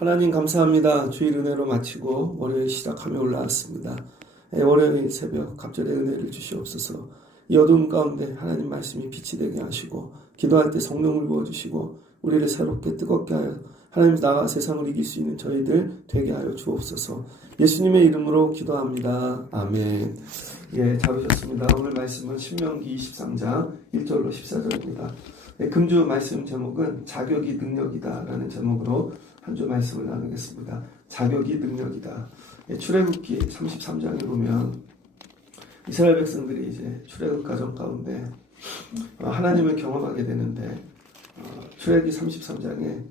하나님 감사합니다. 주일 은혜로 마치고 월요일 시작하며 올라왔습니다. 월요일 새벽 갑절의 은혜를 주시옵소서. 이 어두운 가운데 하나님 말씀이 빛이 되게 하시고 기도할 때 성령을 부어주시고 우리를 새롭게 뜨겁게 하여 하나님 나가 세상을 이길 수 있는 저희들 되게 하여 주옵소서. 예수님의 이름으로 기도합니다. 아멘. 잡으셨습니다. 오늘 말씀은 신명기 23장 1절로 14절입니다. 금주 말씀 제목은 자격이 능력이다 라는 제목으로 한 주 말씀을 나누겠습니다. 자격이 능력이다. 출애굽기 33장에 보면 이스라엘 백성들이 이제 출애굽 과정 가운데 하나님을 경험하게 되는데 출애굽기 33장에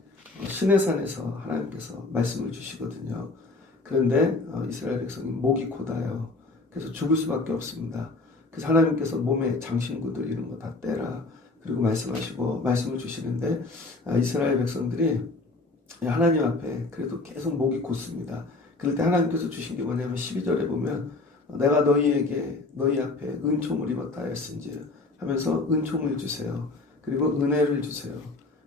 시내산에서 하나님께서 말씀을 주시거든요. 그런데 이스라엘 백성이 목이 고다요. 그래서 죽을 수밖에 없습니다. 그래서 하나님께서 몸에 장신구들 이런 거 다 떼라 그리고 말씀하시고 말씀을 주시는데 이스라엘 백성들이 하나님 앞에 그래도 계속 목이 곧습니다. 그럴 때 하나님께서 주신 게 뭐냐면 12절에 보면 내가 너희 앞에 은총을 입었다 하였은지 하면서 은총을 주세요. 그리고 은혜를 주세요.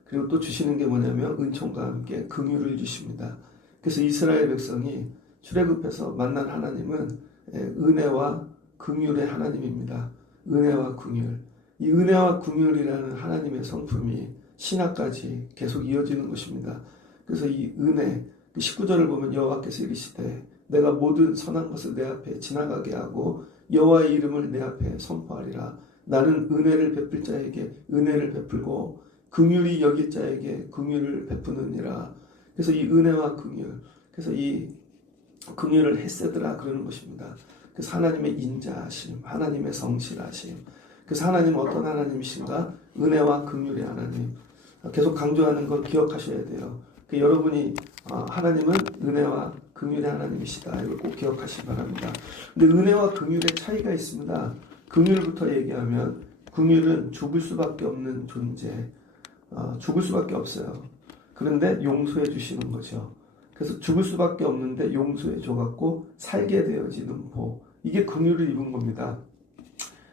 그리고 또 주시는 게 뭐냐면 은총과 함께 긍휼을 주십니다. 그래서 이스라엘 백성이 출애굽해서 만난 하나님은 은혜와 긍휼의 하나님입니다. 은혜와 긍휼. 이 은혜와 긍휼이라는 하나님의 성품이 신약까지 계속 이어지는 것입니다. 그래서 이 은혜 19절을 보면 여호와께서 이르시되 내가 모든 선한 것을 내 앞에 지나가게 하고 여호와의 이름을 내 앞에 선포하리라. 나는 은혜를 베풀 자에게 은혜를 베풀고 긍휼히 여길 자에게 긍휼을 베푸느니라. 그래서 이 은혜와 긍휼, 그래서 이 긍휼을 헤세드라 그러는 것입니다. 그래서 하나님의 인자하심, 하나님의 성실하심. 그래서 하나님은 어떤 하나님이신가? 은혜와 긍휼의 하나님. 계속 강조하는 걸 기억하셔야 돼요. 여러분이 하나님은 은혜와 긍휼의 하나님이시다. 이걸 꼭 기억하시기 바랍니다. 근데 은혜와 긍휼의 차이가 있습니다. 긍휼부터 얘기하면 긍휼은 죽을 수밖에 없는 존재, 죽을 수밖에 없어요. 그런데 용서해 주시는 거죠. 그래서 죽을 수밖에 없는데 용서해 줘갖고 살게 되어지는 복. 이게 긍휼을 입은 겁니다.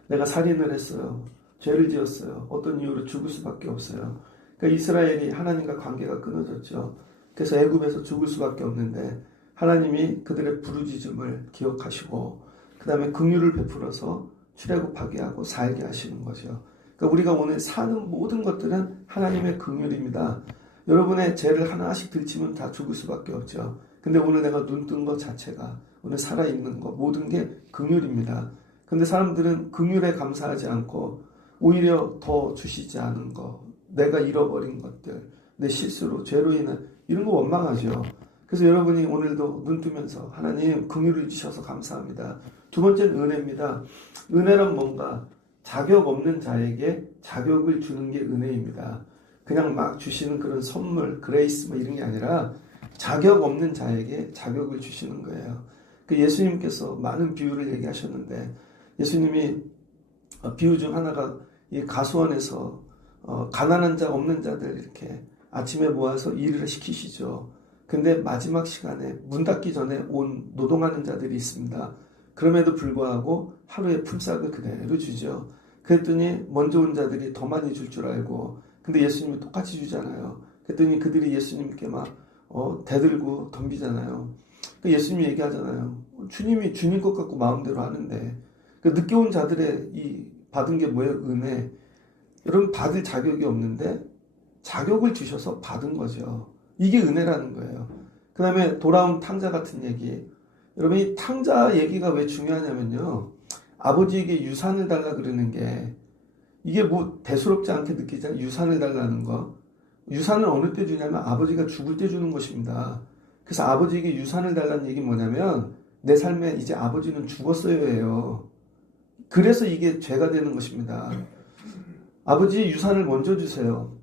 내가 살인을 했어요. 죄를 지었어요. 어떤 이유로 죽을 수밖에 없어요. 그러니까 이스라엘이 하나님과 관계가 끊어졌죠. 그래서 애굽에서 죽을 수밖에 없는데 하나님이 그들의 부르짖음을 기억하시고 그 다음에 긍휼을 베풀어서 출애굽하게 하고 살게 하시는 거죠. 그러니까 우리가 오늘 사는 모든 것들은 하나님의 긍휼입니다. 여러분의 죄를 하나씩 들치면 다 죽을 수밖에 없죠. 근데 오늘 내가 눈 뜬 것 자체가 오늘 살아있는 것 모든 게 긍휼입니다. 근데 사람들은 긍휼에 감사하지 않고 오히려 더 주시지 않은 것, 내가 잃어버린 것들, 내 실수로 죄로 인한 이런 거 원망하죠. 그래서 여러분이 오늘도 눈 뜨면서 하나님 긍휼을 주셔서 감사합니다. 두 번째는 은혜입니다. 은혜란 뭔가 자격 없는 자에게 자격을 주는 게 은혜입니다. 그냥 막 주시는 그런 선물, 그레이스 뭐 이런 게 아니라 자격 없는 자에게 자격을 주시는 거예요. 예수님께서 많은 비유를 얘기하셨는데 예수님이 비유 중 하나가 이 가수원에서 가난한 자 없는 자들 이렇게 아침에 모아서 일을 시키시죠. 근데 마지막 시간에 문 닫기 전에 온 노동하는 자들이 있습니다. 그럼에도 불구하고 하루에 품삯을 그대로 주죠. 그랬더니 먼저 온 자들이 더 많이 줄 줄 알고 근데 예수님이 똑같이 주잖아요. 그랬더니 그들이 예수님께 막 대들고 덤비잖아요. 예수님이 얘기하잖아요. 주님이 주님 것 같고 마음대로 하는데 늦게 온 자들의 이 받은 게 뭐예요? 은혜. 여러분 받을 자격이 없는데 자격을 주셔서 받은 거죠. 이게 은혜라는 거예요. 그 다음에 돌아온 탕자 같은 얘기. 여러분 이 탕자 얘기가 왜 중요하냐면요. 아버지에게 유산을 달라 그러는 게 이게 뭐 대수롭지 않게 느끼잖아요. 유산을 달라는 거. 유산을 어느 때 주냐면 아버지가 죽을 때 주는 것입니다. 그래서 아버지에게 유산을 달라는 얘기는 뭐냐면 내 삶에 이제 아버지는 죽었어요 해요. 그래서 이게 죄가 되는 것입니다. 아버지 유산을 먼저 주세요.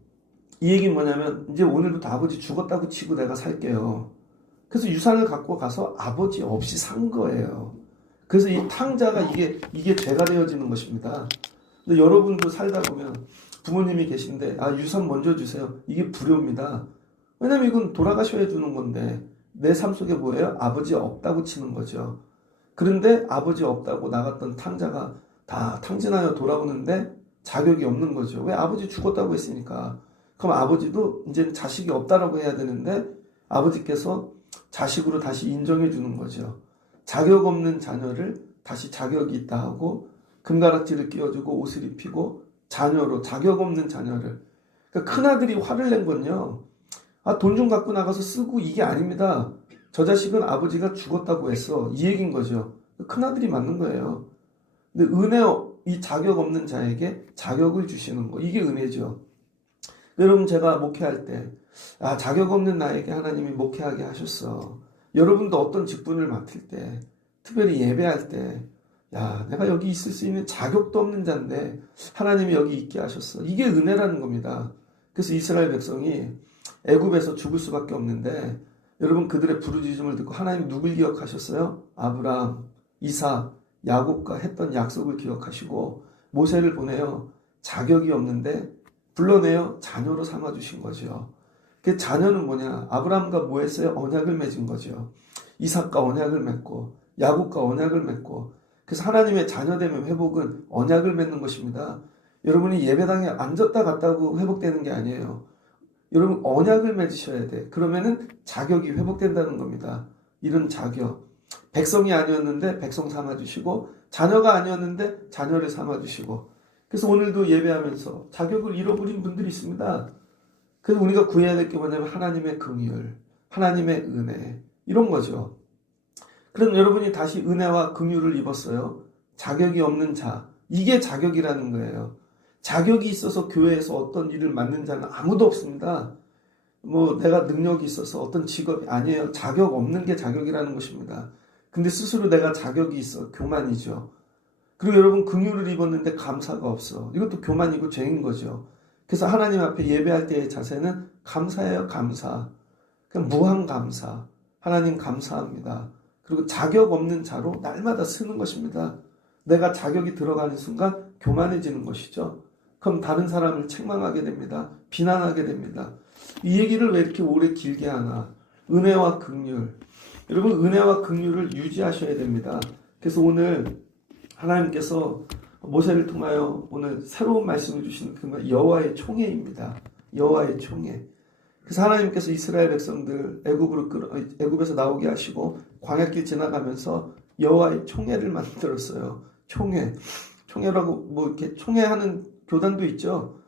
이 얘기는 뭐냐면 이제 오늘부터 아버지 죽었다고 치고 내가 살게요. 그래서 유산을 갖고 가서 아버지 없이 산 거예요. 그래서 이 탕자가 이게 죄가 되어지는 것입니다. 근데 여러분도 살다 보면 부모님이 계신데 유산 먼저 주세요. 이게 불효입니다. 왜냐면 이건 돌아가셔야 주는 건데 내 삶 속에 뭐예요? 아버지 없다고 치는 거죠. 그런데 아버지 없다고 나갔던 탕자가 다 탕진하여 돌아오는데 자격이 없는 거죠. 왜? 아버지 죽었다고 했으니까. 그럼 아버지도 이제 자식이 없다라고 해야 되는데 아버지께서 자식으로 다시 인정해 주는 거죠. 자격 없는 자녀를 다시 자격이 있다 하고 금가락지를 끼워주고 옷을 입히고 자녀로 자격 없는 자녀를. 그러니까 큰아들이 화를 낸 건요. 아, 돈 좀 갖고 나가서 쓰고 이게 아닙니다. 저 자식은 아버지가 죽었다고 했어. 이 얘기인 거죠. 큰아들이 맞는 거예요. 근데 이 자격 없는 자에게 자격을 주시는 거. 이게 은혜죠. 여러분, 제가 목회할 때, 자격 없는 나에게 하나님이 목회하게 하셨어. 여러분도 어떤 직분을 맡을 때, 특별히 예배할 때, 내가 여기 있을 수 있는 자격도 없는 자인데, 하나님이 여기 있게 하셨어. 이게 은혜라는 겁니다. 그래서 이스라엘 백성이 애굽에서 죽을 수밖에 없는데, 여러분 그들의 부르짖음을 듣고 하나님 누굴 기억하셨어요? 아브라함, 이삭, 야곱과 했던 약속을 기억하시고 모세를 보내요. 자격이 없는데 불러내요. 자녀로 삼아주신 거죠. 그 자녀는 뭐냐? 아브라함과 뭐 했어요? 언약을 맺은 거죠. 이삭과 언약을 맺고 야곱과 언약을 맺고. 그래서 하나님의 자녀됨의 회복은 언약을 맺는 것입니다. 여러분이 예배당에 앉았다 갔다고 회복되는 게 아니에요. 여러분 언약을 맺으셔야 돼. 그러면은 자격이 회복된다는 겁니다. 이런 자격. 백성이 아니었는데 백성 삼아주시고 자녀가 아니었는데 자녀를 삼아주시고. 그래서 오늘도 예배하면서 자격을 잃어버린 분들이 있습니다. 그래서 우리가 구해야 될 게 뭐냐면 하나님의 긍휼, 하나님의 은혜 이런 거죠. 그럼 여러분이 다시 은혜와 긍휼을 입었어요. 자격이 없는 자. 이게 자격이라는 거예요. 자격이 있어서 교회에서 어떤 일을 맡는 자는 아무도 없습니다. 내가 능력이 있어서 어떤 직업이 아니에요. 자격 없는 게 자격이라는 것입니다. 근데 스스로 내가 자격이 있어. 교만이죠. 그리고 여러분 긍휼을 입었는데 감사가 없어. 이것도 교만이고 죄인 거죠. 그래서 하나님 앞에 예배할 때의 자세는 감사해요. 감사. 그냥 무한 감사. 하나님 감사합니다. 그리고 자격 없는 자로 날마다 쓰는 것입니다. 내가 자격이 들어가는 순간 교만해지는 것이죠. 그럼 다른 사람을 책망하게 됩니다. 비난하게 됩니다. 이 얘기를 왜 이렇게 오래 길게 하나? 은혜와 긍휼. 여러분 은혜와 긍휼을 유지하셔야 됩니다. 그래서 오늘 하나님께서 모세를 통하여 오늘 새로운 말씀을 주시는 그 여호와의 총회입니다. 여호와의 총회. 그래서 하나님께서 이스라엘 백성들 애굽에서 나오게 하시고 광야길 지나가면서 여호와의 총회를 만들었어요. 총회라고 이렇게 총회하는 교단도 있죠.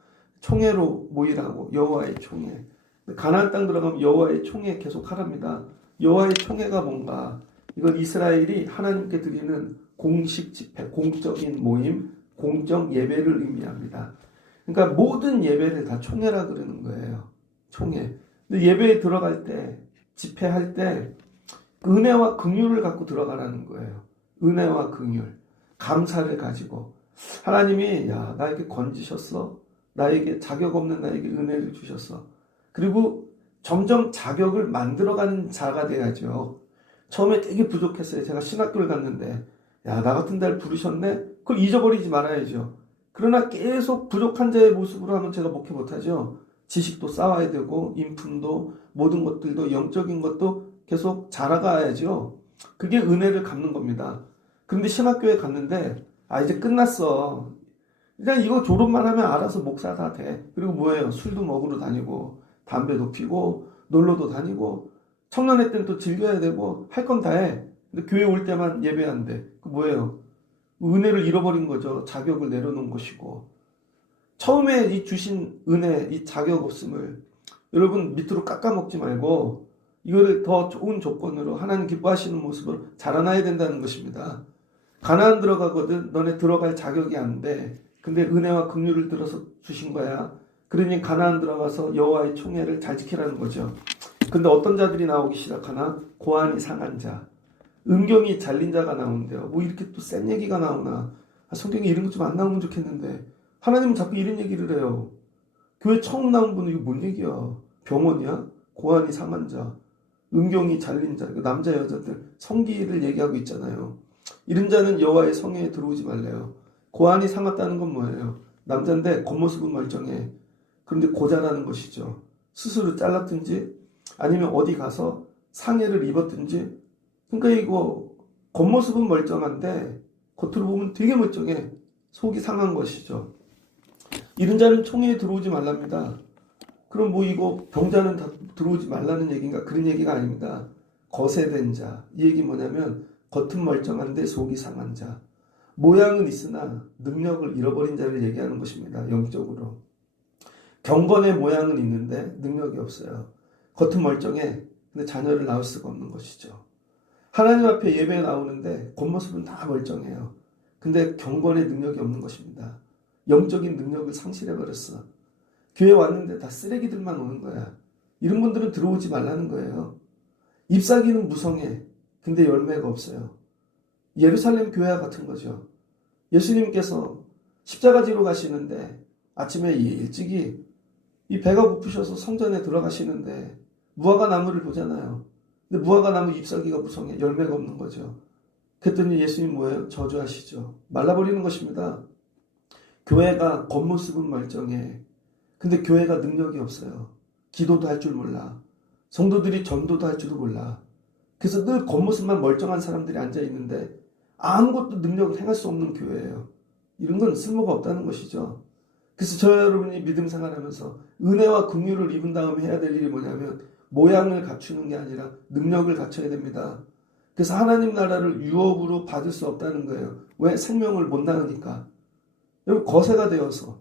총회로 모이라고 여호와의 총회. 가나안 땅 들어가면 여호와의 총회 계속 하랍니다. 여호와의 총회가 뭔가? 이건 이스라엘이 하나님께 드리는 공식 집회, 공적인 모임, 공적 예배를 의미합니다. 그러니까 모든 예배를 다 총회라 그러는 거예요. 총회. 근데 예배에 들어갈 때, 집회할 때 은혜와 긍휼을 갖고 들어가라는 거예요. 은혜와 긍휼, 감사를 가지고 하나님이 나에게 건지셨어. 나에게 자격 없는 나에게 은혜를 주셨어. 그리고 점점 자격을 만들어가는 자가 돼야죠. 처음에 되게 부족했어요. 제가 신학교를 갔는데 나 같은 데를 부르셨네? 그걸 잊어버리지 말아야죠. 그러나 계속 부족한 자의 모습으로 하면 제가 목회 못하죠. 지식도 쌓아야 되고 인품도 모든 것들도 영적인 것도 계속 자라가야죠. 그게 은혜를 갚는 겁니다. 그런데 신학교에 갔는데 이제 끝났어. 그냥 이거 졸업만 하면 알아서 목사 다 돼. 그리고 뭐예요? 술도 먹으러 다니고 담배도 피고 놀러도 다니고 청년회 때는 또 즐겨야 되고 할 건 다 해. 근데 교회 올 때만 예배한대. 그 뭐예요? 은혜를 잃어버린 거죠. 자격을 내려놓은 것이고. 처음에 이 주신 은혜, 이 자격 없음을 여러분 밑으로 깎아먹지 말고 이거를 더 좋은 조건으로 하나님 기뻐하시는 모습으로 자라나야 된다는 것입니다. 가나안 들어가거든 너네 들어갈 자격이 안 돼. 근데 은혜와 긍휼을 들어서 주신 거야. 그러니 가나안 들어가서 여호와의 총회를 잘 지키라는 거죠. 근데 어떤 자들이 나오기 시작하나? 고안이 상한 자, 음경이 잘린 자가 나온대요. 이렇게 또 센 얘기가 나오나? 성경에 이런 거 좀 안 나오면 좋겠는데 하나님은 자꾸 이런 얘기를 해요. 교회 처음 나온 분은 이거 뭔 얘기야? 병원이야? 고안이 상한 자, 음경이 잘린 자, 남자 여자들 성기를 얘기하고 있잖아요. 이런 자는 여호와의 성회에 들어오지 말래요. 고안이 상했다는 건 뭐예요? 남자인데 겉모습은 멀쩡해. 그런데 고자라는 것이죠. 스스로 잘랐든지 아니면 어디 가서 상해를 입었든지. 그러니까 이거 겉모습은 멀쩡한데 겉으로 보면 되게 멀쩡해. 속이 상한 것이죠. 이런 자는 총회에 들어오지 말랍니다. 그럼 뭐 이거 병자는 다 들어오지 말라는 얘기인가? 그런 얘기가 아닙니다. 거세된 자. 이 얘기 뭐냐면 겉은 멀쩡한데 속이 상한 자. 모양은 있으나 능력을 잃어버린 자를 얘기하는 것입니다. 영적으로. 경건의 모양은 있는데 능력이 없어요. 겉은 멀쩡해. 근데 자녀를 낳을 수가 없는 것이죠. 하나님 앞에 예배에 나오는데 겉모습은 다 멀쩡해요. 근데 경건의 능력이 없는 것입니다. 영적인 능력을 상실해버렸어. 교회 왔는데 다 쓰레기들만 오는 거야. 이런 분들은 들어오지 말라는 거예요. 잎사귀는 무성해. 근데 열매가 없어요. 예루살렘 교회와 같은 거죠. 예수님께서 십자가 지러 가시는데 아침에 일찍이 이 배가 고프셔서 성전에 들어가시는데 무화과 나무를 보잖아요. 근데 무화과 나무 잎사귀가 무성해. 열매가 없는 거죠. 그랬더니 예수님 뭐예요? 저주하시죠. 말라버리는 것입니다. 교회가 겉모습은 멀쩡해. 근데 교회가 능력이 없어요. 기도도 할 줄 몰라. 성도들이 전도도 할 줄도 몰라. 그래서 늘 겉모습만 멀쩡한 사람들이 앉아있는데 아무것도 능력을 행할 수 없는 교회예요. 이런 건 쓸모가 없다는 것이죠. 그래서 저와 여러분이 믿음 생활하면서 은혜와 긍휼을 입은 다음에 해야 될 일이 뭐냐면 모양을 갖추는 게 아니라 능력을 갖춰야 됩니다. 그래서 하나님 나라를 유업으로 받을 수 없다는 거예요. 왜? 생명을 못 낳으니까. 여러분 거세가 되어서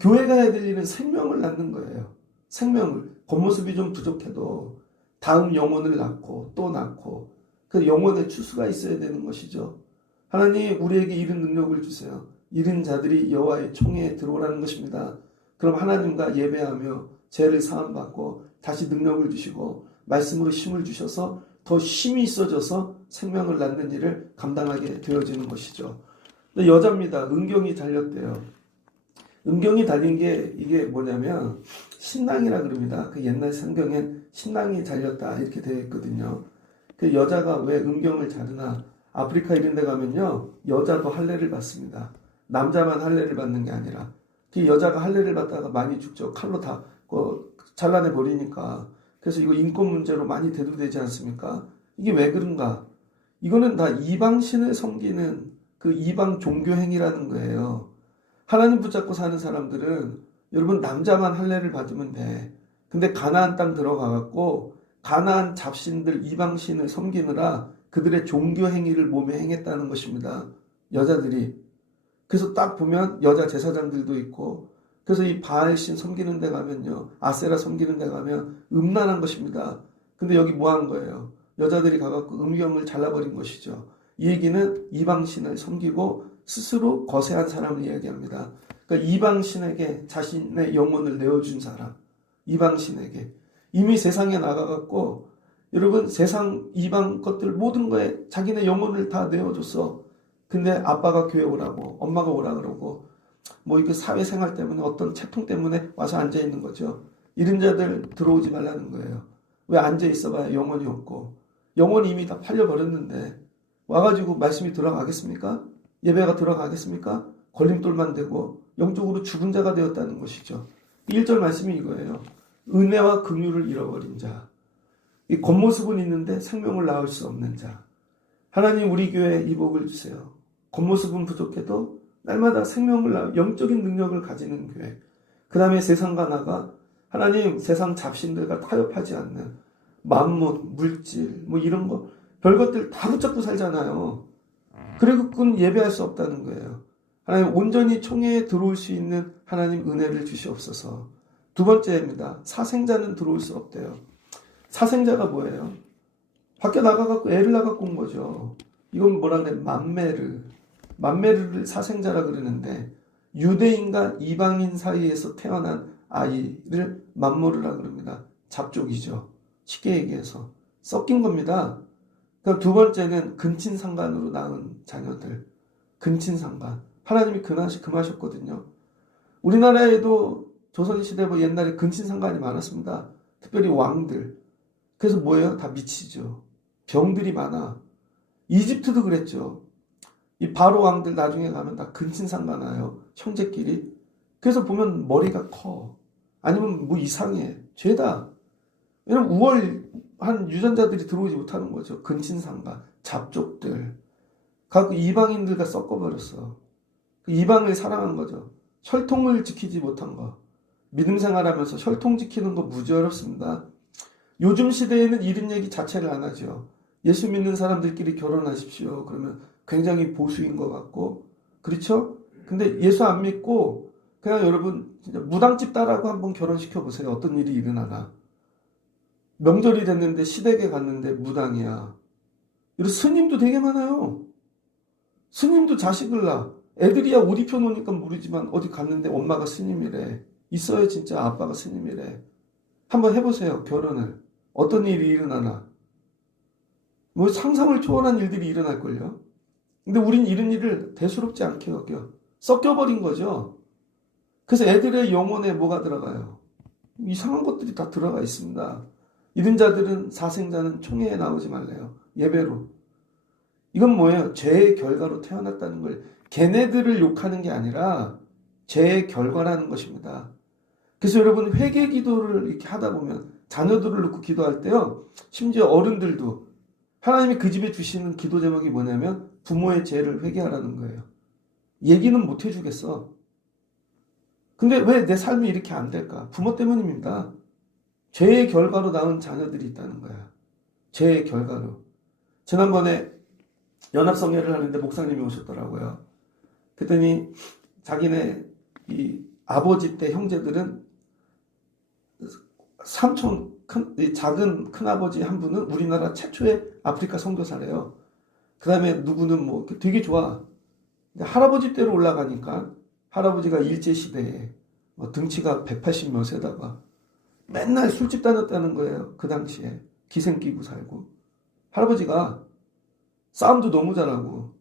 교회가 해야 될 일은 생명을 낳는 거예요. 생명을. 겉모습이 좀 부족해도 다음 영혼을 낳고 또 낳고 그 영혼의 추수가 있어야 되는 것이죠. 하나님 우리에게 이런 능력을 주세요. 이런 자들이 여호와의 총회에 들어오라는 것입니다. 그럼 하나님과 예배하며 죄를 사함받고 다시 능력을 주시고 말씀으로 힘을 주셔서 더 힘이 있어져서 생명을 낳는 일을 감당하게 되어지는 것이죠. 근데 여자입니다. 은경이 달렸대요. 은경이 달린 게 이게 뭐냐면 신랑이라 그럽니다. 그 옛날 성경엔 신랑이 달렸다 이렇게 되어 있거든요. 그 여자가 왜 은경을 자르나? 아프리카 이런 데 가면요 여자도 할례를 받습니다. 남자만 할례를 받는 게 아니라 그 여자가 할례를 받다가 많이 죽죠. 칼로 다 잘라내 버리니까. 그래서 이거 인권 문제로 많이 대두되지 않습니까? 이게 왜 그런가? 이거는 다 이방신을 섬기는 그 이방 종교 행위라는 거예요. 하나님 붙잡고 사는 사람들은 여러분 남자만 할례를 받으면 돼. 근데 가나안 땅 들어가갖고 가나안 잡신들 이방신을 섬기느라 그들의 종교 행위를 몸에 행했다는 것입니다. 여자들이. 그래서 딱 보면 여자 제사장들도 있고 그래서 이 바알신 섬기는 데 가면요. 아세라 섬기는 데 가면 음란한 것입니다. 근데 여기 뭐 한 거예요? 여자들이 가갖고 음경을 잘라버린 것이죠. 이 얘기는 이방신을 섬기고 스스로 거세한 사람을 이야기합니다. 그러니까 이방신에게 자신의 영혼을 내어준 사람. 이방신에게. 이미 세상에 나가갖고 여러분 세상 이방 것들 모든 거에 자기네 영혼을 다 내어줬어. 근데 아빠가 교회 오라고 엄마가 오라 그러고 뭐 이렇게 사회생활 때문에 어떤 채통 때문에 와서 앉아있는 거죠. 이런 자들 들어오지 말라는 거예요. 왜 앉아있어봐야 영혼이 없고 영혼이 이미 다 팔려버렸는데 와가지고 말씀이 들어가겠습니까? 예배가 들어가겠습니까? 걸림돌만 되고 영적으로 죽은 자가 되었다는 것이죠. 1절 말씀이 이거예요. 은혜와 긍휼을 잃어버린 자. 이 겉모습은 있는데 생명을 낳을 수 없는 자. 하나님 우리 교회에 이 복을 주세요. 겉모습은 부족해도 날마다 생명을 낳을 영적인 능력을 가지는 교회. 그 다음에 세상과 나가 하나님 세상 잡신들과 타협하지 않는 만못, 물질 뭐 이런 거 별것들 다 붙잡고 살잖아요. 그리고 그건 예배할 수 없다는 거예요. 하나님 온전히 총회에 들어올 수 있는 하나님 은혜를 주시옵소서. 두 번째입니다. 사생자는 들어올 수 없대요. 사생자가 뭐예요? 밖에 나가갖고 애를 낳아갖고 온 거죠. 이건 뭐라 그래? 맘메르를 사생자라 그러는데 유대인과 이방인 사이에서 태어난 아이를 맘모르라 그럽니다. 잡족이죠. 쉽게 얘기해서 섞인 겁니다. 그럼 두 번째는 근친상간으로 낳은 자녀들. 근친상간. 하나님이 금하셨거든요. 우리나라에도 조선시대 뭐 옛날에 근친상간이 많았습니다. 특별히 왕들. 그래서 뭐예요? 다 미치죠. 병들이 많아. 이집트도 그랬죠. 이 바로 왕들 나중에 가면 다 근친상간 나요. 형제끼리. 그래서 보면 머리가 커. 아니면 뭐 이상해. 죄다. 왜냐면 우월한 유전자들이 들어오지 못하는 거죠. 근친상간. 잡족들, 각 이방인들과 섞어버렸어. 그 이방을 사랑한 거죠. 혈통을 지키지 못한 거. 믿음 생활하면서 혈통 지키는 거 무지 어렵습니다. 요즘 시대에는 이런 얘기 자체를 안 하죠. 예수 믿는 사람들끼리 결혼하십시오. 그러면 굉장히 보수인 것 같고, 그렇죠? 근데 예수 안 믿고 그냥 여러분 진짜 무당집 딸하고 한번 결혼시켜 보세요. 어떤 일이 일어나나. 명절이 됐는데 시댁에 갔는데 무당이야. 이런 스님도 되게 많아요. 스님도 자식을 낳아. 애들이야 옷 입혀놓으니까 모르지만 어디 갔는데 엄마가 스님이래. 있어요 진짜 아빠가 스님이래. 한번 해보세요 결혼을. 어떤 일이 일어나나. 뭐 상상을 초월한 일들이 일어날걸요. 근데 우린 이런 일을 대수롭지 않게 여겨. 섞여버린 거죠. 그래서 애들의 영혼에 뭐가 들어가요? 이상한 것들이 다 들어가 있습니다. 이런 자들은 사생자는 총회에 나오지 말래요. 예배로. 이건 뭐예요? 죄의 결과로 태어났다는 걸 걔네들을 욕하는 게 아니라 죄의 결과라는 것입니다. 그래서 여러분 회개 기도를 이렇게 하다 보면 자녀들을 놓고 기도할 때요. 심지어 어른들도 하나님이 그 집에 주시는 기도 제목이 뭐냐면 부모의 죄를 회개하라는 거예요. 얘기는 못 해주겠어. 근데 왜 내 삶이 이렇게 안 될까? 부모 때문입니다. 죄의 결과로 낳은 자녀들이 있다는 거야. 죄의 결과로. 지난번에 연합성회를 하는데 목사님이 오셨더라고요. 그랬더니 자기네 이 아버지 때 형제들은 삼촌 작은 큰아버지 한 분은 우리나라 최초의 아프리카 선교사래요. 그 다음에 누구는 뭐 되게 좋아. 근데 할아버지 때로 올라가니까 할아버지가 일제시대에 뭐 등치가 180 몇에다가 맨날 술집 다녔다는 거예요. 그 당시에 기생 끼고 살고 할아버지가 싸움도 너무 잘하고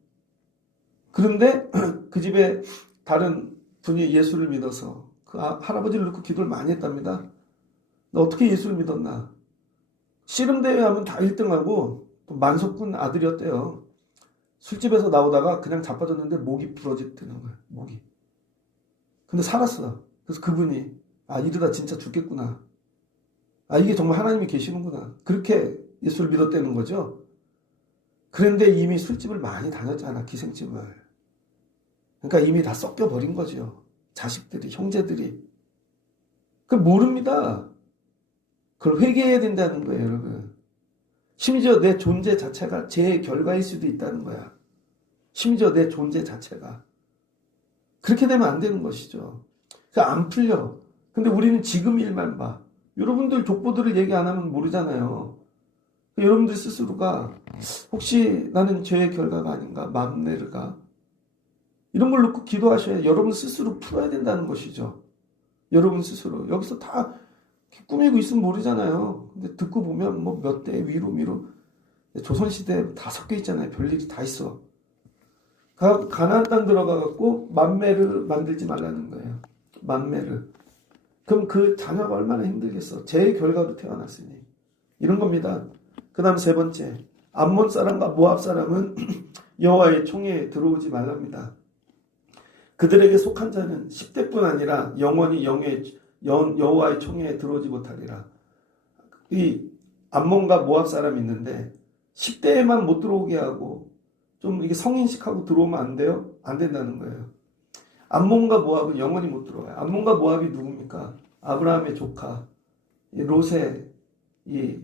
그런데 그 집에 다른 분이 예수를 믿어서 그 할아버지를 놓고 기도를 많이 했답니다. 너 어떻게 예수를 믿었나? 씨름대회 하면 다 1등하고 또 만석군 아들이었대요. 술집에서 나오다가 그냥 자빠졌는데 목이 부러지는 거예요. 목이. 근데 살았어. 그래서 그분이 이러다 진짜 죽겠구나. 이게 정말 하나님이 계시는구나. 그렇게 예수를 믿었다는 거죠. 그런데 이미 술집을 많이 다녔잖아. 기생집을. 그러니까 이미 다 섞여버린 거죠. 자식들이, 형제들이. 그 모릅니다. 그걸 회개해야 된다는 거예요, 여러분. 심지어 내 존재 자체가 죄의 결과일 수도 있다는 거야. 심지어 내 존재 자체가. 그렇게 되면 안 되는 것이죠. 안 풀려. 근데 우리는 지금 일만 봐. 여러분들 족보들을 얘기 안 하면 모르잖아요. 여러분들 스스로가 혹시 나는 죄의 결과가 아닌가? 맘내르가? 이런 걸 놓고 기도하셔야 여러분 스스로 풀어야 된다는 것이죠. 여러분 스스로. 여기서 다 꾸미고 있으면 모르잖아요. 근데 듣고 보면 뭐 몇 대 위로 조선시대 다 섞여 있잖아요. 별일이 다 있어. 가나안 땅 들어가갖고 맘메르 만들지 말라는 거예요. 맘메르. 그럼 그 자녀가 얼마나 힘들겠어. 죄의 결과로 태어났으니. 이런 겁니다. 그 다음 세 번째. 암몬 사람과 모압 사람은 여호와의 총회에 들어오지 말랍니다. 그들에게 속한 자는 10대뿐 아니라 영원히 여호와의 총회에 들어오지 못하리라. 이 암몬과 모압 사람이 있는데 10대에만 못 들어오게 하고 좀 이게 성인식하고 들어오면 안 돼요? 안 된다는 거예요. 암몬과 모압은 영원히 못 들어와요. 암몬과 모압이 누굽니까? 아브라함의 조카 롯의 이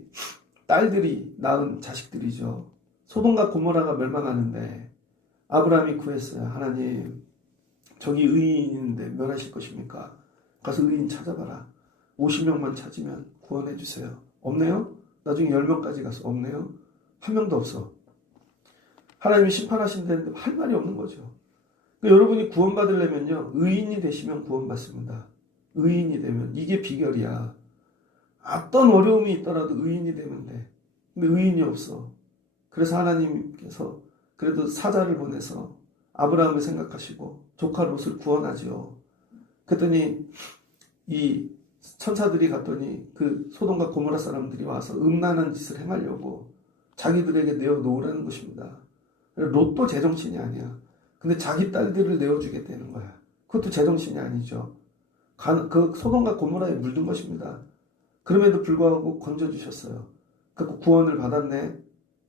딸들이 낳은 자식들이죠. 소돔과 고모라가 멸망하는데 아브라함이 구했어요. 하나님 저기 의인이 있는데 멸하실 것입니까? 가서 의인 찾아봐라. 50명만 찾으면 구원해 주세요. 없네요? 나중에 10명까지 가서 없네요? 한 명도 없어. 하나님이 심판하신다는데 할 말이 없는 거죠. 그러니까 여러분이 구원받으려면요. 의인이 되시면 구원받습니다. 의인이 되면. 이게 비결이야. 어떤 어려움이 있더라도 의인이 되면 돼. 근데 의인이 없어. 그래서 하나님께서 그래도 사자를 보내서 아브라함을 생각하시고 조카 롯을 구원하죠. 그랬더니 이 천사들이 갔더니 그 소돔과 고모라 사람들이 와서 음란한 짓을 행하려고 자기들에게 내어놓으라는 것입니다. 롯도 제정신이 아니야. 근데 자기 딸들을 내어주겠다는 거야. 그것도 제정신이 아니죠. 그 소돔과 고모라에 물든 것입니다. 그럼에도 불구하고 건져주셨어요. 그 구원을 받았네.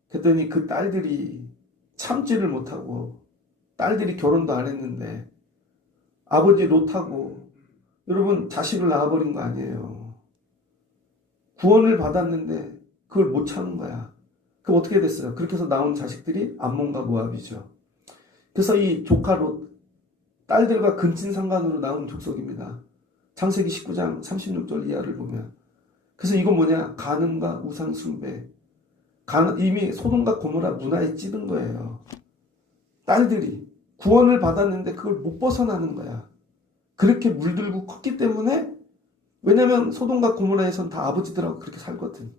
그랬더니 그 딸들이 참지를 못하고, 딸들이 결혼도 안 했는데 아버지 롯하고, 여러분 자식을 낳아버린 거 아니에요. 구원을 받았는데 그걸 못 참은 거야. 그럼 어떻게 됐어요? 그렇게 해서 나온 자식들이 암몬과 모압이죠. 그래서 이 조카 롯, 딸들과 근친상간으로 나온 족속입니다. 창세기 19장 36절 이하를 보면. 그래서 이건 뭐냐? 간음과 우상숭배. 이미 소돔과 고모라 문화에 찌든 거예요. 딸들이 구원을 받았는데 그걸 못 벗어나는 거야. 그렇게 물들고 컸기 때문에, 왜냐면 소돔과 고모라에선 다 아버지들하고 그렇게 살거든.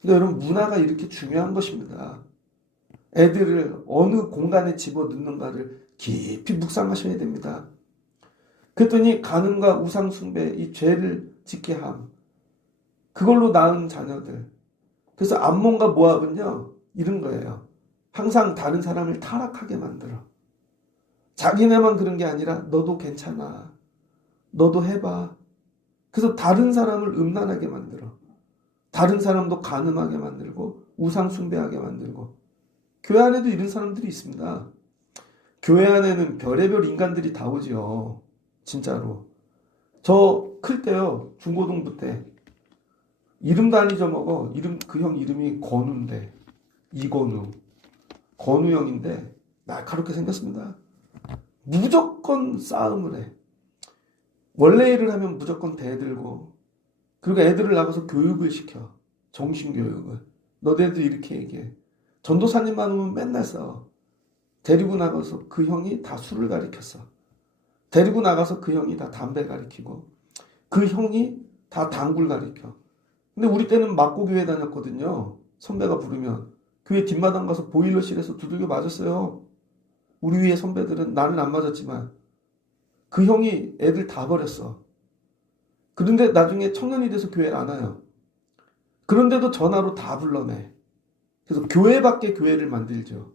그러니까 여러분, 문화가 이렇게 중요한 것입니다. 애들을 어느 공간에 집어넣는가를 깊이 묵상하셔야 됩니다. 그랬더니 간음과 우상숭배, 이 죄를 짓게 함, 그걸로 낳은 자녀들. 그래서 암몬과 모압은요, 이런 거예요. 항상 다른 사람을 타락하게 만들어. 자기네만 그런 게 아니라 너도 괜찮아, 너도 해봐. 그래서 다른 사람을 음란하게 만들어. 다른 사람도 간음하게 만들고 우상숭배하게 만들고. 교회 안에도 이런 사람들이 있습니다. 교회 안에는 별의별 인간들이 다 오지요. 진짜로. 저 클 때요, 중고등부 때 이름도 안 잊어먹어. 그 형 이름이 건우인데, 이건우, 건우 형인데 날카롭게 생겼습니다. 무조건 싸움을 해. 원래 일을 하면 무조건 대들고, 그리고 애들을 나가서 교육을 시켜. 정신교육을. 너네들 이렇게 얘기해. 전도사님만 오면 맨날 싸워. 데리고 나가서 그 형이 다 술을 가리켰어. 데리고 나가서 그 형이 다 담배 가리키고, 그 형이 다 당굴 가리켜. 근데 우리 때는 막고 교회 다녔거든요. 선배가 부르면 교회 뒷마당 가서 보일러실에서 두들겨 맞았어요. 우리 위에 선배들은, 나는 안 맞았지만 그 형이 애들 다 버렸어. 그런데 나중에 청년이 돼서 교회를 안 와요. 그런데도 전화로 다 불러내. 그래서 교회 밖에 교회를 만들죠.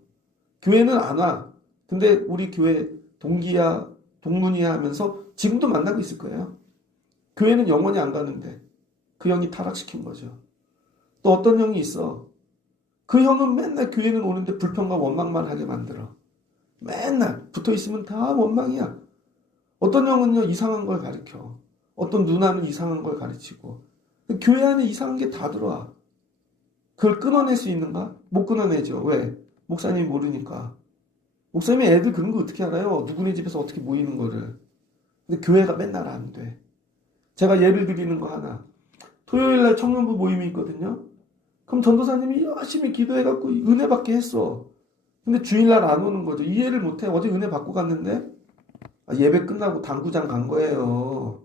교회는 안 와. 근데 우리 교회 동기야 동문이야 하면서 지금도 만나고 있을 거예요. 교회는 영원히 안 가는데 그 형이 타락시킨 거죠. 또 어떤 형이 있어. 그 형은 맨날 교회는 오는데 불평과 원망만 하게 만들어. 맨날 붙어있으면 다 원망이야. 어떤 형은요, 이상한 걸 가르쳐. 어떤 누나는 이상한 걸 가르치고. 교회 안에 이상한 게 다 들어와. 그걸 끊어낼 수 있는가? 못 끊어내죠. 왜? 목사님이 모르니까. 목사님이 애들 그런 거 어떻게 알아요? 누구네 집에서 어떻게 모이는 거를. 근데 교회가 맨날 안 돼. 제가 예를 드리는 거 하나. 토요일날 청년부 모임이 있거든요. 그럼 전도사님이 열심히 기도해갖고 은혜 받게 했어. 근데 주일날 안 오는 거죠. 이해를 못해. 어제 은혜 받고 갔는데 예배 끝나고 당구장 간 거예요.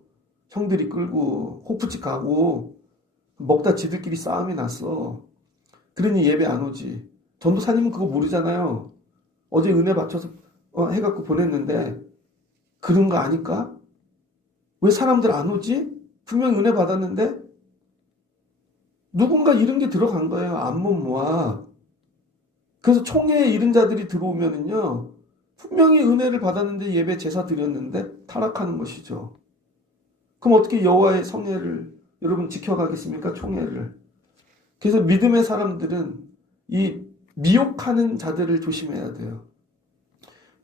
형들이 끌고 호프집 가고 먹다 지들끼리 싸움이 났어. 그러니 예배 안 오지. 전도사님은 그거 모르잖아요. 어제 은혜 받쳐서 해갖고 보냈는데 그런 거 아닐까? 왜 사람들 안 오지? 분명 은혜 받았는데 누군가 이런 게 들어간 거예요. 암몬 모아. 그래서 총회에 이른 자들이 들어오면은요, 분명히 은혜를 받았는데 예배 제사 드렸는데 타락하는 것이죠. 그럼 어떻게 여호와의 성례를 여러분 지켜가겠습니까? 총회를. 그래서 믿음의 사람들은 이 미혹하는 자들을 조심해야 돼요.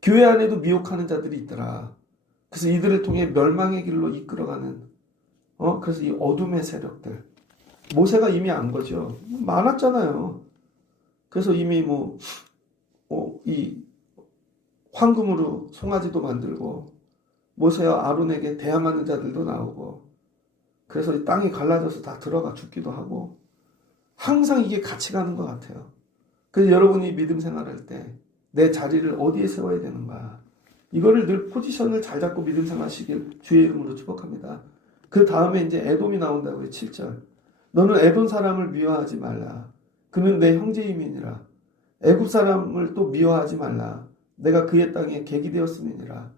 교회 안에도 미혹하는 자들이 있더라. 그래서 이들을 통해 멸망의 길로 이끌어가는, 그래서 이 어둠의 세력들. 모세가 이미 안 거죠. 많았잖아요. 그래서 이미 이 황금으로 송아지도 만들고, 모세와 아론에게 대항하는 자들도 나오고, 그래서 이 땅이 갈라져서 다 들어가 죽기도 하고, 항상 이게 같이 가는 것 같아요. 그래서 여러분이 믿음 생활할 때 내 자리를 어디에 세워야 되는가, 이거를 늘 포지션을 잘 잡고 믿음 생활하시길 주의 이름으로 축복합니다. 그 다음에 이제 에돔이 나온다고요. 7절. 너는 에돔 사람을 미워하지 말라. 그는 내 형제임이니라. 애굽 사람을 또 미워하지 말라. 내가 그의 땅에 객이 되었음이니라.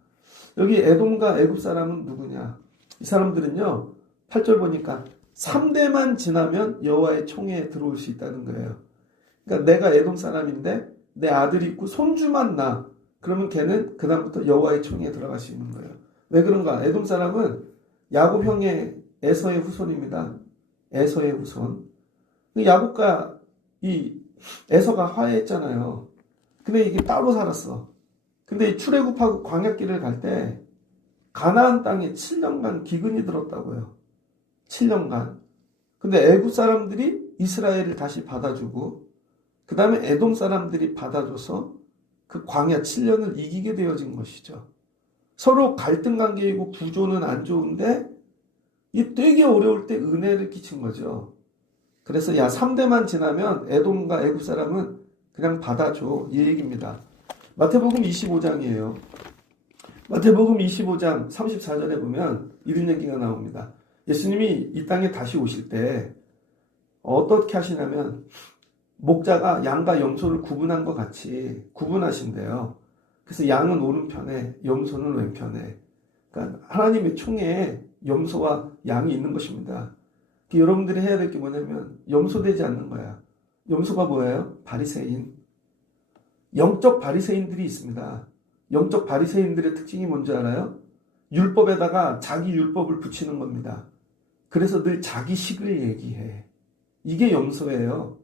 여기 에돔과 애굽 사람은 누구냐? 이 사람들은요, 8절 보니까 3대만 지나면 여호와의 총회에 들어올 수 있다는 거예요. 그러니까 내가 에돔 사람인데 내 아들이 있고 손주만 나. 그러면 걔는 그다음부터 여호와의 총회에 들어갈 수 있는 거예요. 왜 그런가? 에돔 사람은 야곱 형의 에서의 후손입니다. 에서의 후손. 야곱과 이 에서가 화해했잖아요. 근데 이게 따로 살았어. 근데 이 출애굽하고 광야길을 갈 때 가나안 땅에 7년간 기근이 들었다고요. 7년간. 근데 애굽 사람들이 이스라엘을 다시 받아주고 그 다음에 에돔 사람들이 받아줘서 그 광야 7년을 이기게 되어진 것이죠. 서로 갈등 관계이고 구조는 안 좋은데 이 되게 어려울 때 은혜를 끼친 거죠. 그래서 야 3대만 지나면 에돔과 애굽 사람은 그냥 받아줘 이 얘기입니다. 마태복음 25장이에요. 마태복음 25장 34절에 보면 이런 얘기가 나옵니다. 예수님이 이 땅에 다시 오실 때 어떻게 하시냐면 목자가 양과 염소를 구분한 것 같이 구분하신대요. 그래서 양은 오른편에 염소는 왼편에. 그러니까 하나님의 총회에 염소와 양이 있는 것입니다. 여러분들이 해야 될 게 뭐냐면 염소되지 않는 거야. 염소가 뭐예요? 바리새인. 영적 바리새인들이 있습니다. 영적 바리새인들의 특징이 뭔지 알아요? 율법에다가 자기 율법을 붙이는 겁니다. 그래서 늘 자기식을 얘기해. 이게 염소예요.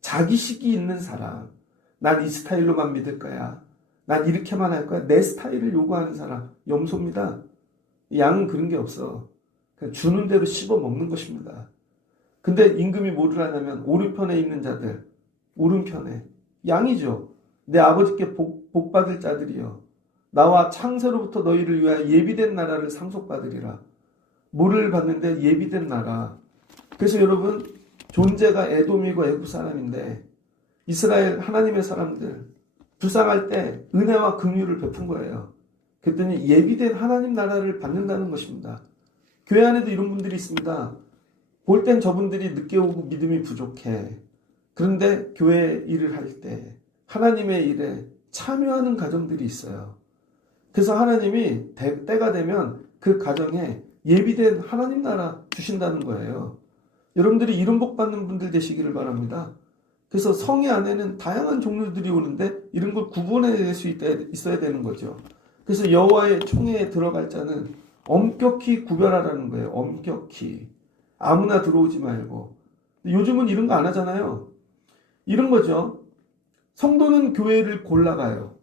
자기식이 있는 사람. 난 이 스타일로만 믿을 거야. 난 이렇게만 할 거야. 내 스타일을 요구하는 사람. 염소입니다. 양은 그런 게 없어. 그냥 주는 대로 씹어 먹는 것입니다. 근데 임금이 뭐를 하냐면 오른편에 있는 자들. 오른편에. 양이죠. 내 아버지께 복 받을 자들이여. 나와 창세로부터 너희를 위하여 예비된 나라를 상속받으리라. 뭐를 받는데 예비된 나라. 그래서 여러분 존재가 에돔이고 애굽 사람인데 이스라엘 하나님의 사람들 불쌍할 때 은혜와 긍휼을 베푼 거예요. 그랬더니 예비된 하나님 나라를 받는다는 것입니다. 교회 안에도 이런 분들이 있습니다. 볼 땐 저분들이 늦게 오고 믿음이 부족해. 그런데 교회 일을 할 때 하나님의 일에 참여하는 가정들이 있어요. 그래서 하나님이 때가 되면 그 가정에 예비된 하나님 나라 주신다는 거예요. 여러분들이 이런 복 받는 분들 되시기를 바랍니다. 그래서 성의 안에는 다양한 종류들이 오는데 이런 걸 구분해낼 수 있어야 되는 거죠. 그래서 여호와의 총회에 들어갈 자는 엄격히 구별하라는 거예요. 엄격히. 아무나 들어오지 말고. 요즘은 이런 거 안 하잖아요. 이런 거죠. 성도는 교회를 골라가요.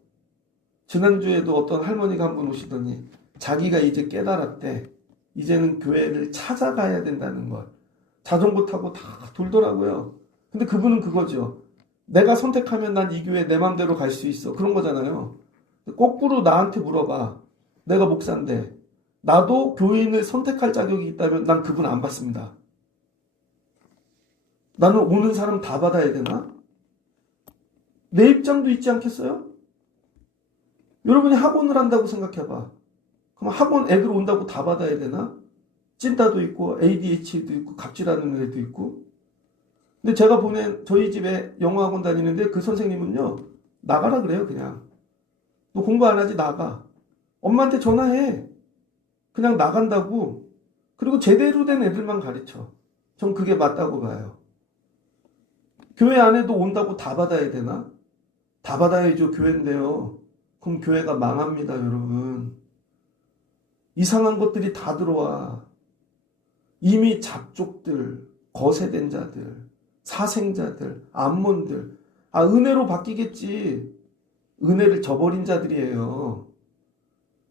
지난주에도 어떤 할머니가 한 분 오시더니 자기가 이제 깨달았대. 이제는 교회를 찾아가야 된다는 걸. 자전거 타고 다 돌더라고요. 근데 그분은 그거죠. 내가 선택하면 난 이 교회 내 맘대로 갈 수 있어. 그런 거잖아요. 거꾸로 나한테 물어봐. 내가 목사인데 나도 교인을 선택할 자격이 있다면 난 그분 안 받습니다. 나는 오는 사람 다 받아야 되나? 내 입장도 있지 않겠어요? 여러분이 학원을 한다고 생각해봐. 그럼 학원 애들 온다고 다 받아야 되나? 찐따도 있고 ADHD도 있고 갑질하는 애도 있고. 근데 제가 보낸 저희 집에 영어학원 다니는데 그 선생님은요. 나가라 그래요 그냥. 너 공부 안 하지 나가. 엄마한테 전화해. 그냥 나간다고. 그리고 제대로 된 애들만 가르쳐. 전 그게 맞다고 봐요. 교회 안에도 온다고 다 받아야 되나? 다 받아야죠 교회인데요. 그럼 교회가 망합니다 여러분. 이상한 것들이 다 들어와. 이미 잡족들, 거세된 자들, 사생자들, 암몬들. 은혜로 바뀌겠지. 은혜를 저버린 자들이에요.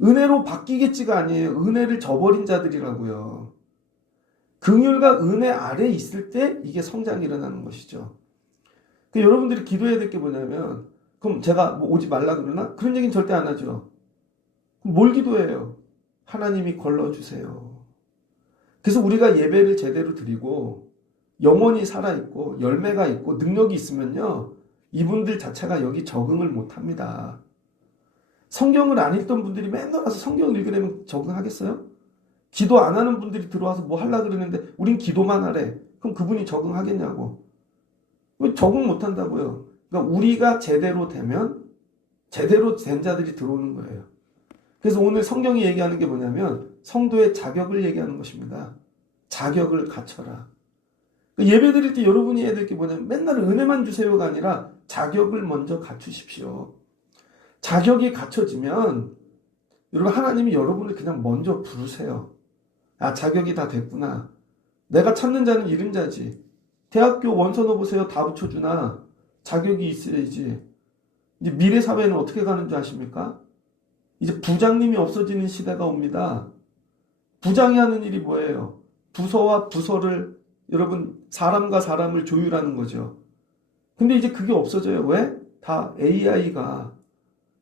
은혜로 바뀌겠지가 아니에요. 은혜를 저버린 자들이라고요. 긍휼과 은혜 아래 있을 때 이게 성장이 일어나는 것이죠. 여러분들이 기도해야 될 게 뭐냐면 그럼 제가 뭐 오지 말라 그러나? 그런 얘기는 절대 안 하죠. 그럼 뭘 기도해요? 하나님이 걸러주세요. 그래서 우리가 예배를 제대로 드리고 영혼이 살아있고 열매가 있고 능력이 있으면요. 이분들 자체가 여기 적응을 못합니다. 성경을 안 읽던 분들이 맨날 와서 성경을 읽으려면 적응하겠어요? 기도 안 하는 분들이 들어와서 뭐 하려고 그러는데 우린 기도만 하래. 그럼 그분이 적응하겠냐고. 왜 적응 못한다고요? 그러니까 우리가 제대로 되면 제대로 된 자들이 들어오는 거예요. 그래서 오늘 성경이 얘기하는 게 뭐냐면 성도의 자격을 얘기하는 것입니다. 자격을 갖춰라. 예배 드릴 때 여러분이 해야 될 게 뭐냐면 맨날 은혜만 주세요가 아니라 자격을 먼저 갖추십시오. 자격이 갖춰지면 여러분 하나님이 여러분을 그냥 먼저 부르세요. 자격이 다 됐구나. 내가 찾는 자는 이른 자지. 대학교 원서 넣어보세요. 다 붙여주나. 자격이 있어야지. 이제 미래 사회는 어떻게 가는 줄 아십니까? 이제 부장님이 없어지는 시대가 옵니다. 부장이 하는 일이 뭐예요? 부서와 부서를 여러분 사람과 사람을 조율하는 거죠. 근데 이제 그게 없어져요. 왜? 다 AI가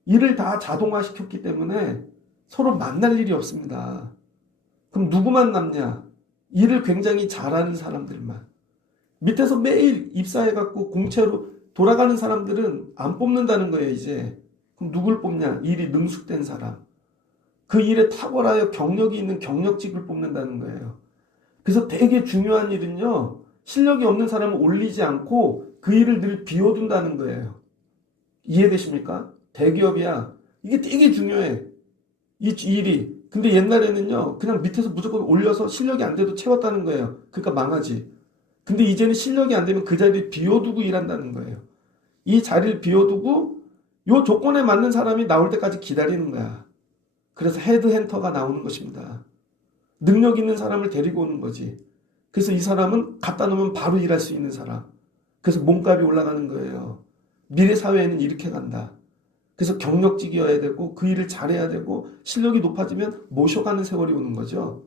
일을 다 자동화시켰기 때문에 서로 만날 일이 없습니다. 그럼 누구만 남냐? 일을 굉장히 잘하는 사람들만. 밑에서 매일 입사해갖고 공채로 돌아가는 사람들은 안 뽑는다는 거예요, 이제. 그럼 누굴 뽑냐? 일이 능숙된 사람. 그 일에 탁월하여 경력이 있는 경력직을 뽑는다는 거예요. 그래서 되게 중요한 일은요, 실력이 없는 사람을 올리지 않고 그 일을 늘 비워둔다는 거예요. 이해되십니까? 대기업이야. 이게 되게 중요해. 이 일이. 근데 옛날에는요, 그냥 밑에서 무조건 올려서 실력이 안 돼도 채웠다는 거예요. 그러니까 망하지. 근데 이제는 실력이 안 되면 그 자리를 비워두고 일한다는 거예요. 이 자리를 비워두고 요 조건에 맞는 사람이 나올 때까지 기다리는 거야. 그래서 헤드헌터가 나오는 것입니다. 능력 있는 사람을 데리고 오는 거지. 그래서 이 사람은 갖다 놓으면 바로 일할 수 있는 사람. 그래서 몸값이 올라가는 거예요. 미래 사회에는 이렇게 간다. 그래서 경력직이어야 되고 그 일을 잘해야 되고 실력이 높아지면 모셔가는 세월이 오는 거죠.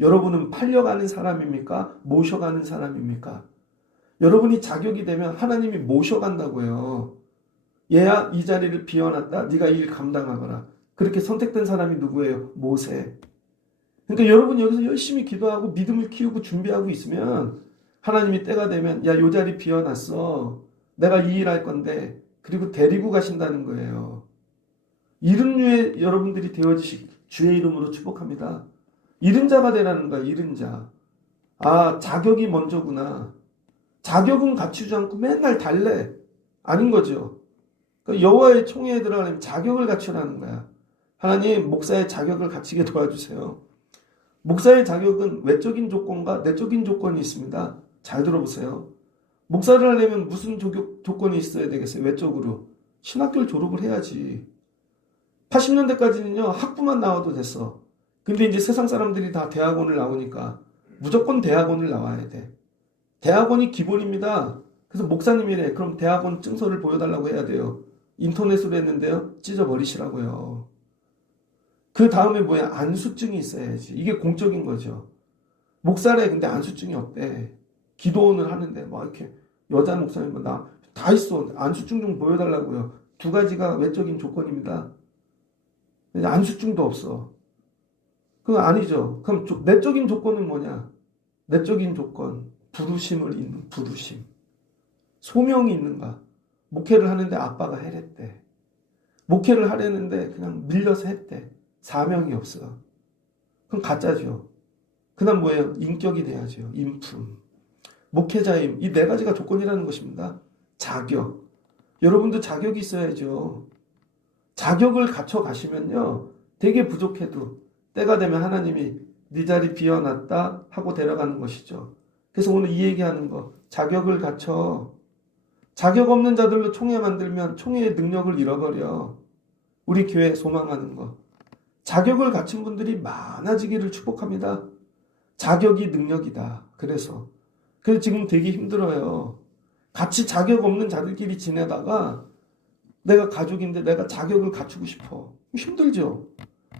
여러분은 팔려가는 사람입니까? 모셔가는 사람입니까? 여러분이 자격이 되면 하나님이 모셔간다고요. 얘야 이 자리를 비워놨다. 네가 이 일 감당하거라. 그렇게 선택된 사람이 누구예요? 모세. 그러니까 여러분이 여기서 열심히 기도하고 믿음을 키우고 준비하고 있으면 하나님이 때가 되면 야, 요 자리 비워놨어. 내가 이 일 할 건데 그리고 데리고 가신다는 거예요. 이른 류에 여러분들이 되어지시 주의 이름으로 축복합니다. 이른 자가 되라는 거야. 이른 자. 아, 자격이 먼저구나. 자격은 갖추지 않고 맨날 달래. 아닌 거죠. 그러니까 여호와의 총회에 들어가려면 자격을 갖추라는 거야. 하나님, 목사의 자격을 갖추게 도와주세요. 목사의 자격은 외적인 조건과 내적인 조건이 있습니다. 잘 들어보세요. 목사를 하려면 무슨 조건이 있어야 되겠어요? 외적으로. 신학교를 졸업을 해야지. 80년대까지는요, 학부만 나와도 됐어. 근데 이제 세상 사람들이 다 대학원을 나오니까 무조건 대학원을 나와야 돼. 대학원이 기본입니다. 그래서 목사님이래. 그럼 대학원 증서를 보여달라고 해야 돼요. 인터넷으로 했는데요. 찢어버리시라고요. 그 다음에 뭐야? 안수증이 있어야지. 이게 공적인 거죠. 목사래. 근데 안수증이 없대. 기도원을 하는데 막 이렇게 여자 목사님 나 다 있어. 안수증 좀 보여달라고요. 두 가지가 외적인 조건입니다. 안수증도 없어. 그건 아니죠. 그럼 내적인 조건은 뭐냐? 내적인 조건. 부르심을 있는 부르심. 소명이 있는가? 목회를 하는데 아빠가 해랬대. 목회를 하려는데 그냥 밀려서 했대. 사명이 없어. 그럼 가짜죠. 그 다음 뭐예요? 인격이 돼야죠. 인품. 목회자임. 이 네 가지가 조건이라는 것입니다. 자격. 여러분도 자격이 있어야죠. 자격을 갖춰 가시면요. 되게 부족해도 때가 되면 하나님이 네 자리 비워놨다 하고 데려가는 것이죠. 그래서 오늘 이 얘기하는 거. 자격을 갖춰. 자격 없는 자들로 총회 만들면 총회의 능력을 잃어버려. 우리 교회 소망하는 거. 자격을 갖춘 분들이 많아지기를 축복합니다. 자격이 능력이다. 그래서 지금 되게 힘들어요. 같이 자격 없는 자들끼리 지내다가 내가 가족인데 내가 자격을 갖추고 싶어. 힘들죠.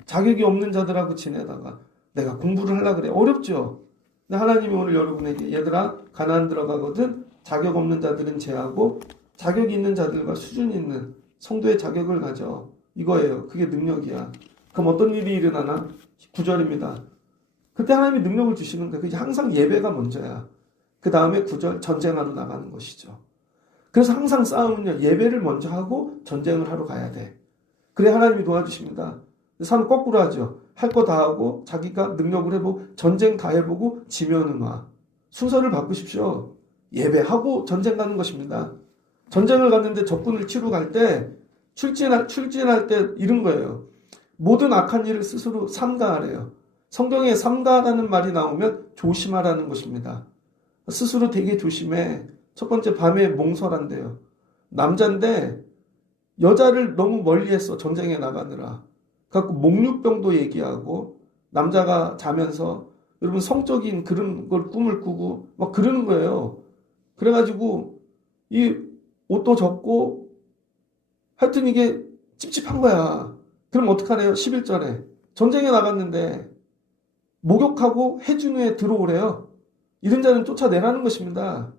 자격이 없는 자들하고 지내다가 내가 공부를 하려고 그래. 어렵죠. 근데 하나님이 오늘 여러분에게 얘들아 가나안 들어가거든 자격 없는 자들은 제하고 자격이 있는 자들과 수준 있는 성도의 자격을 가져. 이거예요. 그게 능력이야. 그럼 어떤 일이 일어나나? 9절입니다. 그때 하나님이 능력을 주시는데 그게 항상 예배가 먼저야. 그 다음에 9절 전쟁하러 나가는 것이죠. 그래서 항상 싸움은요. 예배를 먼저 하고 전쟁을 하러 가야 돼. 그래 하나님이 도와주십니다. 사람 거꾸로 하죠. 할 거 다 하고 자기가 능력을 해보고 전쟁 다 해보고 지면은 와. 순서를 바꾸십시오. 예배하고 전쟁 가는 것입니다. 전쟁을 갔는데 적군을 치러 갈 때 출진할 때 이런 거예요. 모든 악한 일을 스스로 삼가하래요. 성경에 삼가하라는 말이 나오면 조심하라는 것입니다. 스스로 되게 조심해. 첫 번째 밤에 몽설한대요. 남자인데 여자를 너무 멀리했어. 전쟁에 나가느라. 그래갖고 목류병도 얘기하고 남자가 자면서 여러분 성적인 그런 걸 꿈을 꾸고 막 그러는 거예요. 그래가지고 이 옷도 적고 하여튼 이게 찝찝한 거야. 그럼 어떡하래요? 11절에 전쟁에 나갔는데 목욕하고 해준 후에 들어오래요. 이런 자는 쫓아내라는 것입니다.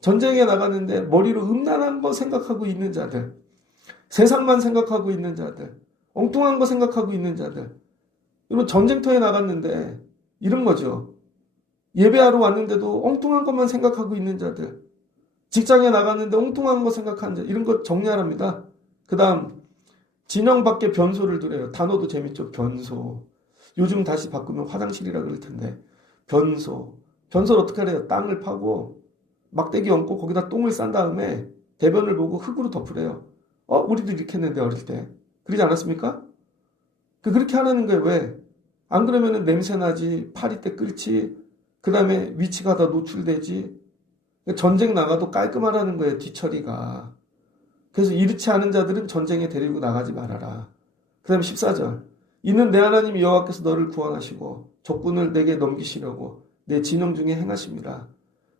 전쟁에 나갔는데 머리로 음란한 거 생각하고 있는 자들, 세상만 생각하고 있는 자들, 엉뚱한 거 생각하고 있는 자들. 여러분 전쟁터에 나갔는데 이런 거죠. 예배하러 왔는데도 엉뚱한 것만 생각하고 있는 자들, 직장에 나갔는데 엉뚱한 거 생각하는 자, 이런 거 정리하랍니다. 그 다음 진영 밖에 변소를 두래요. 단어도 재밌죠. 변소. 요즘 다시 바꾸면 화장실이라 그럴 텐데 변소. 변소를 어떻게 하래요? 땅을 파고 막대기 얹고 거기다 똥을 싼 다음에 대변을 보고 흙으로 덮으래요. 우리도 이렇게 했는데 어릴 때. 그러지 않았습니까? 그렇게 하라는 거예요. 왜? 안 그러면은 냄새 나지, 파리 때 끓지, 그 다음에 위치가 다 노출되지. 전쟁 나가도 깔끔하라는 거예요. 뒤처리가. 그래서 이렇지 않은 자들은 전쟁에 데리고 나가지 말아라. 그 다음에 14절. 이는 내 하나님 여호와께서 너를 구원하시고 적군을 내게 넘기시려고 내 진영 중에 행하십니다.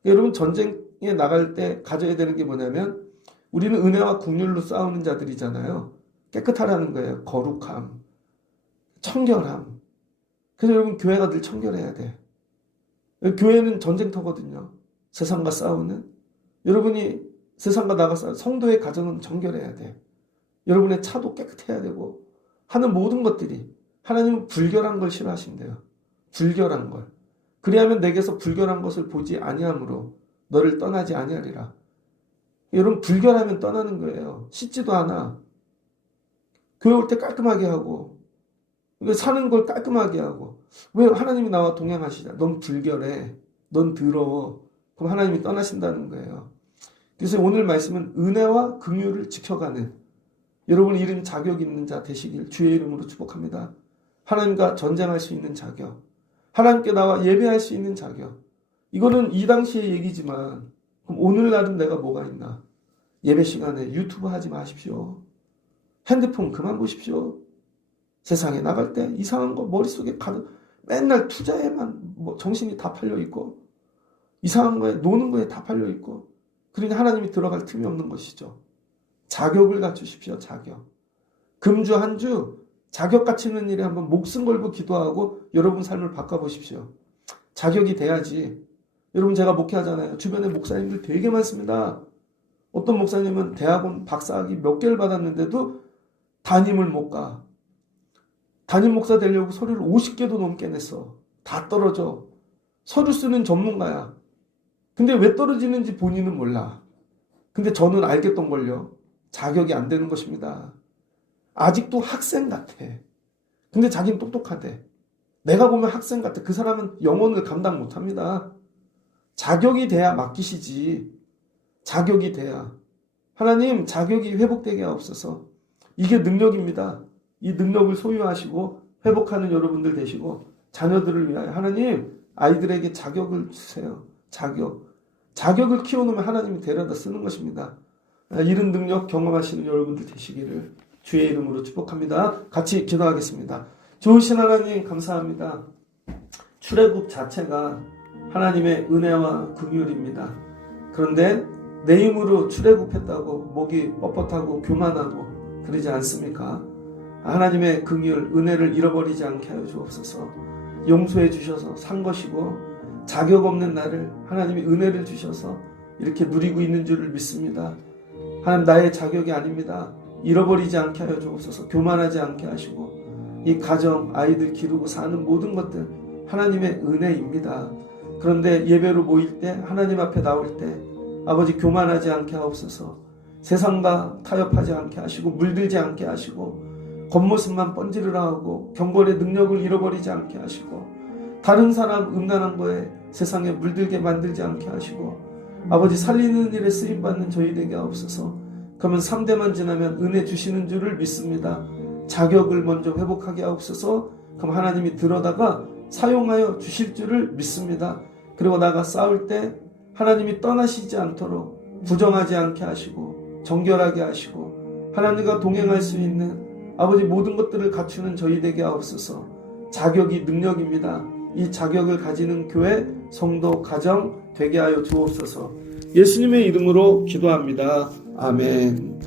여러분 전쟁에 나갈 때 가져야 되는 게 뭐냐면 우리는 은혜와 국률로 싸우는 자들이잖아요. 깨끗하라는 거예요. 거룩함, 청결함. 그래서 여러분 교회가 늘 청결해야 돼. 교회는 전쟁터거든요. 세상과 싸우는. 여러분이 세상과 나가서 성도의 가정은 정결해야 돼. 여러분의 차도 깨끗해야 되고 하는 모든 것들이 하나님은 불결한 걸 싫어하신대요. 불결한 걸. 그리하면 내게서 불결한 것을 보지 아니함으로 너를 떠나지 아니하리라. 여러분 불결하면 떠나는 거예요. 씻지도 않아. 교회 올 때 깔끔하게 하고 사는 걸 깔끔하게 하고 왜 하나님이 나와 동행하시냐. 넌 불결해. 넌 더러워. 그럼 하나님이 떠나신다는 거예요. 그래서 오늘 말씀은 은혜와 긍휼을 지켜가는 여러분 이런 자격 있는 자 되시길 주의 이름으로 축복합니다. 하나님과 전쟁할 수 있는 자격, 하나님께 나와 예배할 수 있는 자격. 이거는 이 당시의 얘기지만 그럼 오늘날은 내가 뭐가 있나? 예배 시간에 유튜브 하지 마십시오. 핸드폰 그만 보십시오. 세상에 나갈 때 이상한 거 머릿속에 가득 맨날 투자에만 정신이 다 팔려 있고 이상한 거에 노는 거에 다 팔려 있고 그러니 하나님이 들어갈 틈이 없는 것이죠. 자격을 갖추십시오. 자격. 금주 한 주 자격 갖추는 일에 한번 목숨 걸고 기도하고 여러분 삶을 바꿔보십시오. 자격이 돼야지. 여러분 제가 목회하잖아요. 주변에 목사님들 되게 많습니다. 어떤 목사님은 대학원 박사학위 몇 개를 받았는데도 담임을 못 가. 담임 목사 되려고 서류를 50개도 넘게 냈어. 다 떨어져. 서류 쓰는 전문가야. 근데 왜 떨어지는지 본인은 몰라. 근데 저는 알겠던걸요. 자격이 안 되는 것입니다. 아직도 학생 같아. 근데 자기는 똑똑하대. 내가 보면 학생 같아. 그 사람은 영혼을 감당 못합니다. 자격이 돼야 맡기시지. 자격이 돼야. 하나님 자격이 회복되게 하옵소서. 이게 능력입니다. 이 능력을 소유하시고 회복하는 여러분들 되시고 자녀들을 위하여 하나님 아이들에게 자격을 주세요. 자격을 키워놓으면 하나님이 데려다 쓰는 것입니다. 이런 능력 경험하시는 여러분들 되시기를 주의 이름으로 축복합니다. 같이 기도하겠습니다. 좋으신 하나님 감사합니다. 출애굽 자체가 하나님의 은혜와 긍휼입니다. 그런데 내 힘으로 출애굽했다고 목이 뻣뻣하고 교만하고 그러지 않습니까? 하나님의 긍휼, 은혜를 잃어버리지 않게 하여 주옵소서. 용서해 주셔서 산 것이고 자격 없는 나를 하나님이 은혜를 주셔서 이렇게 누리고 있는 줄을 믿습니다. 하나님 나의 자격이 아닙니다. 잃어버리지 않게 하여 주옵소서. 교만하지 않게 하시고 이 가정, 아이들 기르고 사는 모든 것들 하나님의 은혜입니다. 그런데 예배로 모일 때 하나님 앞에 나올 때 아버지 교만하지 않게 하옵소서. 세상과 타협하지 않게 하시고 물들지 않게 하시고 겉모습만 번지르르 하고 경건의 능력을 잃어버리지 않게 하시고 다른 사람 음란한 거에 세상에 물들게 만들지 않게 하시고 아버지 살리는 일에 쓰임받는 저희 되게 하옵소서. 그러면 3대만 지나면 은혜 주시는 줄을 믿습니다. 자격을 먼저 회복하게 하옵소서. 그럼 하나님이 들어다가 사용하여 주실 줄을 믿습니다. 그리고 나가 싸울 때 하나님이 떠나시지 않도록 부정하지 않게 하시고 정결하게 하시고 하나님과 동행할 수 있는 아버지 모든 것들을 갖추는 저희 되게 하옵소서. 자격이 능력입니다. 이 자격을 가지는 교회, 성도, 가정 되게 하여 주옵소서. 예수님의 이름으로 기도합니다. 아멘.